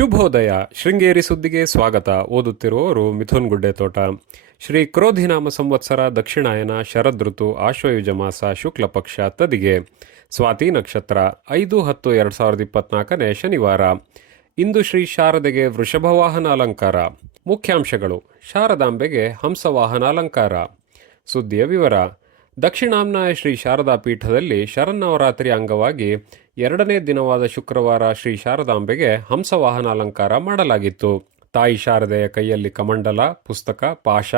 ಶುಭೋದಯ. ಶೃಂಗೇರಿ ಸುದ್ದಿಗೆ ಸ್ವಾಗತ. ಓದುತ್ತಿರುವವರು ಮಿಥುನ್ ಗುಡ್ಡೆ ತೋಟ ಶ್ರೀ ಕ್ರೋಧಿನಾಮ ಸಂವತ್ಸರ ದಕ್ಷಿಣಾಯನ ಶರದೃತು ಆಶ್ವಯುಜ ಮಾಸ ಶುಕ್ಲ ಪಕ್ಷ ತದಿಗೆ. ಸ್ವಾತಿ ನಕ್ಷತ್ರ, ಐದು ಹತ್ತು ಎರಡು ಸಾವಿರದ ಇಪ್ಪತ್ನಾಲ್ಕನೇ ಶನಿವಾರ. ಇಂದು ಶ್ರೀ ಶಾರದೆಗೆ ವೃಷಭವಾಹನ ಅಲಂಕಾರ. ಮುಖ್ಯಾಂಶಗಳು, ಶಾರದಾಂಬೆಗೆ ಹಂಸವಾಹನ ಅಲಂಕಾರ. ಸುದ್ದಿಯ ವಿವರ. ದಕ್ಷಿಣಾಮ್ನ ಶ್ರೀ ಶಾರದಾ ಪೀಠದಲ್ಲಿ ಶರನ್ನವರಾತ್ರಿ ಅಂಗವಾಗಿ ಎರಡನೇ ದಿನವಾದ ಶುಕ್ರವಾರ ಶ್ರೀ ಶಾರದಾಂಬೆಗೆ ಹಂಸವಾಹನ ಅಲಂಕಾರ ಮಾಡಲಾಗಿತ್ತು. ತಾಯಿ ಶಾರದೆಯ ಕೈಯಲ್ಲಿ ಕಮಂಡಲ, ಪುಸ್ತಕ ಪಾಶ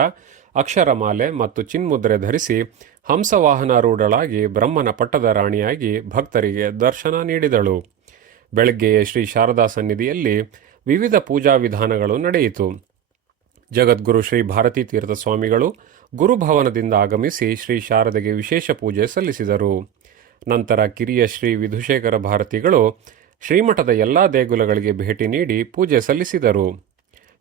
ಅಕ್ಷರಮಾಲೆ ಮತ್ತು ಚಿನ್ಮುದ್ರೆ ಧರಿಸಿ ಹಂಸವಾಹನಾರೂಢಳಾಗಿ ಬ್ರಹ್ಮನ ಪಟ್ಟದ ರಾಣಿಯಾಗಿ ಭಕ್ತರಿಗೆ ದರ್ಶನ ನೀಡಿದಳು. ಬೆಳಗ್ಗೆಯೇ ಶ್ರೀ ಶಾರದಾ ಸನ್ನಿಧಿಯಲ್ಲಿ ವಿವಿಧ ಪೂಜಾ ವಿಧಾನಗಳು ನಡೆಯಿತು. ಜಗದ್ಗುರು ಶ್ರೀ ಭಾರತೀ ತೀರ್ಥ ಸ್ವಾಮಿಗಳು ಗುರುಭವನದಿಂದ ಆಗಮಿಸಿ ಶ್ರೀ ಶಾರದೆಗೆ ವಿಶೇಷ ಪೂಜೆ ಸಲ್ಲಿಸಿದರು. ನಂತರ ಕಿರಿಯ ಶ್ರೀ ವಿಧುಶೇಖರ ಭಾರತಿಗಳು ಶ್ರೀಮಠದ ಎಲ್ಲ ದೇಗುಲಗಳಿಗೆ ಭೇಟಿ ನೀಡಿ ಪೂಜೆ ಸಲ್ಲಿಸಿದರು.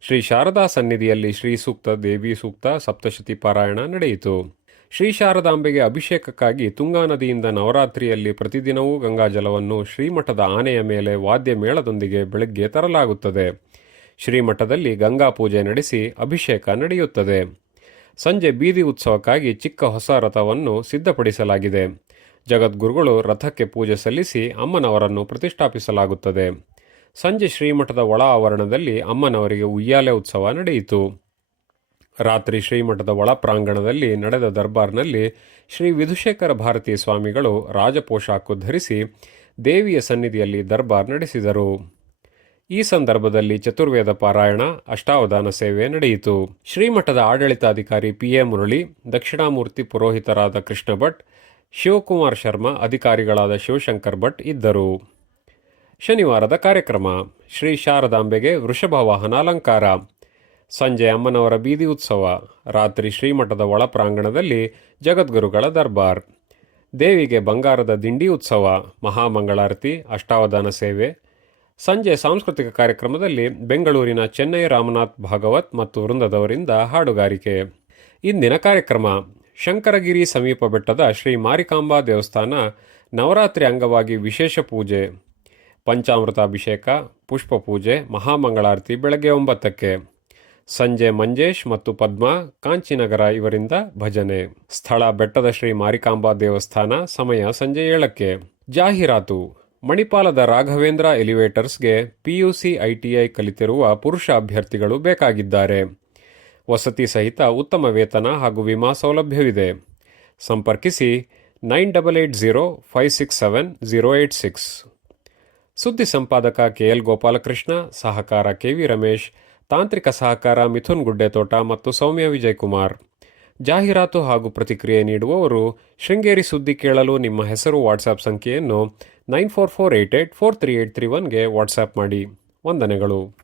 ಶ್ರೀ ಶಾರದಾ ಸನ್ನಿಧಿಯಲ್ಲಿ ಶ್ರೀ ಸೂಕ್ತ ದೇವಿ ಸೂಕ್ತ ಸಪ್ತಶತಿ ಪಾರಾಯಣ ನಡೆಯಿತು. ಶ್ರೀ ಶಾರದಾಂಬೆಗೆ ಅಭಿಷೇಕಕ್ಕಾಗಿ ತುಂಗಾ ನದಿಯಿಂದ ನವರಾತ್ರಿಯಲ್ಲಿ ಪ್ರತಿದಿನವೂ ಗಂಗಾಜಲವನ್ನು ಶ್ರೀಮಠದ ಆನೆಯ ಮೇಲೆ ವಾದ್ಯ ಮೇಳದೊಂದಿಗೆ ಬೆಳಗ್ಗೆ ತರಲಾಗುತ್ತದೆ. ಶ್ರೀಮಠದಲ್ಲಿ ಗಂಗಾ ಪೂಜೆ ನಡೆಸಿ ಅಭಿಷೇಕ ನಡೆಯುತ್ತದೆ. ಸಂಜೆ ಬೀದಿ ಉತ್ಸವಕ್ಕಾಗಿ ಚಿಕ್ಕ ಹೊಸ ರಥವನ್ನು ಸಿದ್ಧಪಡಿಸಲಾಗಿದೆ. ಜಗದ್ಗುರುಗಳು ರಥಕ್ಕೆ ಪೂಜೆ ಸಲ್ಲಿಸಿ ಅಮ್ಮನವರನ್ನು ಪ್ರತಿಷ್ಠಾಪಿಸಲಾಗುತ್ತದೆ. ಸಂಜೆ ಶ್ರೀಮಠದ ಒಳ ಆವರಣದಲ್ಲಿ ಅಮ್ಮನವರಿಗೆ ಉಯ್ಯಾಲೆ ಉತ್ಸವ ನಡೆಯಿತು. ರಾತ್ರಿ ಶ್ರೀಮಠದ ಒಳ ಪ್ರಾಂಗಣದಲ್ಲಿ ನಡೆದ ದರ್ಬಾರ್ನಲ್ಲಿ ಶ್ರೀ ವಿಧುಶೇಖರ ಭಾರತೀಯ ಸ್ವಾಮಿಗಳು ರಾಜಪೋಷಾಕು ಧರಿಸಿ ದೇವಿಯ ಸನ್ನಿಧಿಯಲ್ಲಿ ದರ್ಬಾರ್ ನಡೆಸಿದರು. ಈ ಸಂದರ್ಭದಲ್ಲಿ ಚತುರ್ವೇದ ಪಾರಾಯಣ, ಅಷ್ಟಾವಧಾನ ಸೇವೆ ನಡೆಯಿತು. ಶ್ರೀಮಠದ ಆಡಳಿತಾಧಿಕಾರಿ ಪಿ ಎ ಮುರಳಿ, ದಕ್ಷಿಣಾಮೂರ್ತಿ ಪುರೋಹಿತರಾದ ಕೃಷ್ಣ ಭಟ್ ಶಿವಕುಮಾರ್ ಶರ್ಮಾ ಅಧಿಕಾರಿಗಳಾದ ಶಿವಶಂಕರ್ ಭಟ್ ಇದ್ದರು. ಶನಿವಾರದ ಕಾರ್ಯಕ್ರಮ, ಶ್ರೀ ಶಾರದಾಂಬೆಗೆ ವೃಷಭ ವಾಹನ ಅಲಂಕಾರ, ಸಂಜೆ ಅಮ್ಮನವರ ಬೀದಿ ಉತ್ಸವ, ರಾತ್ರಿ ಶ್ರೀಮಠದ ಒಳ ಪ್ರಾಂಗಣದಲ್ಲಿ ಜಗದ್ಗುರುಗಳ ದರ್ಬಾರ್, ದೇವಿಗೆ ಬಂಗಾರದ ದಿಂಡಿ ಉತ್ಸವ, ಮಹಾಮಂಗಳಾರತಿ, ಅಷ್ಟಾವಧಾನ ಸೇವೆ, ಸಂಜೆ ಸಾಂಸ್ಕೃತಿಕ ಕಾರ್ಯಕ್ರಮದಲ್ಲಿ ಬೆಂಗಳೂರಿನ ಚೆನ್ನೈ ರಾಮನಾಥ್ ಭಾಗವತ್ ಮತ್ತು ವೃಂದದವರಿಂದ ಹಾಡುಗಾರಿಕೆ. ಇಂದಿನ ಕಾರ್ಯಕ್ರಮ ಶಂಕರಗಿರಿ ಸಮೀಪ ಬೆಟ್ಟದ ಶ್ರೀ ಮಾರಿಕಾಂಬಾ ದೇವಸ್ಥಾನ ನವರಾತ್ರಿ ಅಂಗವಾಗಿ ವಿಶೇಷ ಪೂಜೆ, ಪಂಚಾಮೃತಾಭಿಷೇಕ ಪುಷ್ಪ ಪೂಜೆ ಮಹಾಮಂಗಳಾರತಿ ಬೆಳಗ್ಗೆ ಒಂಬತ್ತಕ್ಕೆ. ಸಂಜೆ ಮಂಜೇಶ್ ಮತ್ತು ಪದ್ಮಾ, ಕಾಂಚಿನಗರ ಇವರಿಂದ ಭಜನೆ. ಸ್ಥಳ ಬೆಟ್ಟದ ಶ್ರೀ ಮಾರಿಕಾಂಬಾ ದೇವಸ್ಥಾನ ಸಮಯ ಸಂಜೆ ಏಳಕ್ಕೆ. ಜಾಹೀರಾತು. ಮಣಿಪಾಲದ ರಾಘವೇಂದ್ರ ಎಲಿವೇಟರ್ಸ್ಗೆ ಪಿಯುಸಿ ಐಟಿಐ ಕಲಿತಿರುವ ಪುರುಷ ಅಭ್ಯರ್ಥಿಗಳು ಬೇಕಾಗಿದ್ದಾರೆ. ವಸತಿ ಸಹಿತ ಉತ್ತಮ ವೇತನ ಹಾಗೂ ವಿಮಾ ಸೌಲಭ್ಯವಿದೆ. ಸಂಪರ್ಕಿಸಿ nine double eight zero five six seven zero eight six. ಸುದ್ದಿ ಸಂಪಾದಕ ಕೆ ಎಲ್ ಗೋಪಾಲಕೃಷ್ಣ, ಸಹಕಾರ ಕೆ ವಿ ರಮೇಶ್, ತಾಂತ್ರಿಕ ಸಹಕಾರ ಮಿಥುನ್ ಗುಡ್ಡೆತೋಟ ಮತ್ತು ಸೌಮ್ಯ ವಿಜಯಕುಮಾರ್. ಜಾಹೀರಾತು ಹಾಗೂ ಪ್ರತಿಕ್ರಿಯೆ ನೀಡುವವರು ಶೃಂಗೇರಿ ಸುದ್ದಿ ಕೇಳಲು ನಿಮ್ಮ ಹೆಸರು ವಾಟ್ಸಾಪ್ ಸಂಖ್ಯೆಯನ್ನು nine four four eight eight four three eight three ಒನ್ಗೆ WhatsApp ಮಾಡಿ. ವಂದನೆಗಳು.